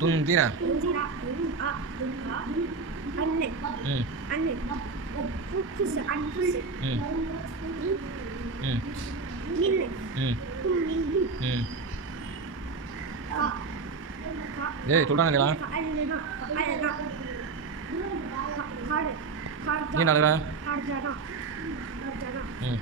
துந்திர ம் ம் ம் ம் ம் ஏய் சொல்கிறாங்கடா நீ நடடா ம்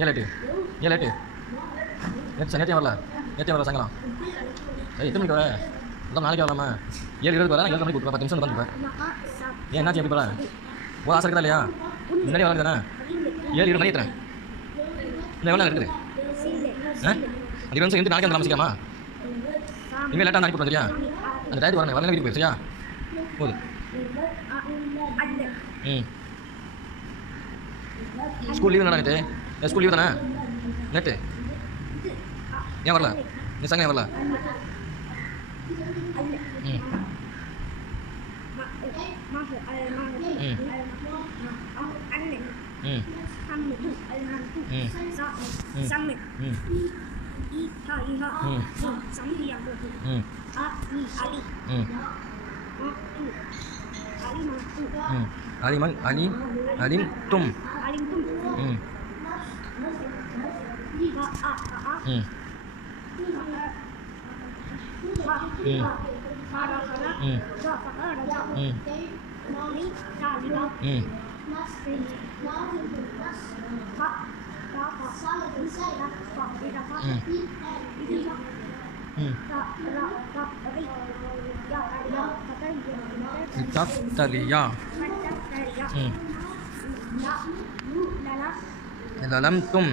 ஏழு நேற்று வரல சாயங்காலம் எத்தனை மணிக்கு வர அதான் நாளைக்கு வரலாமா 7:20 வரேன் 7 மணிக்கு கொடுப்பேன் 10 நிமிஷம் வந்துருப்பேன் ஏன் என்னாச்சு எப்படி போகிறேன் ஒரு ஆசை இருக்கா இல்லையா முன்னாடி வரல தானே 7:20 மணி ஏற்றுறேன் இல்லை எவ்வளோ இருக்குது அது நிமிஷம் இருந்து நாளைக்கு வந்து ஆரம்பிச்சிக்கலாமா இனிமேல் லேட்டாக நாளைக்கு கொடுத்தேன் சரியா அந்த டயத்துக்கு வரேன் வரல வீட்டுக்கு போய் சரியா போதும் ம் ஸ்கூல் லீவு தானே நேற்று ஸ்கூல் லீவு தானே நேற்று ஏன் வரல நீ சாயங்காலம் வரல ம் அலிம் தும் Taliya dalam tum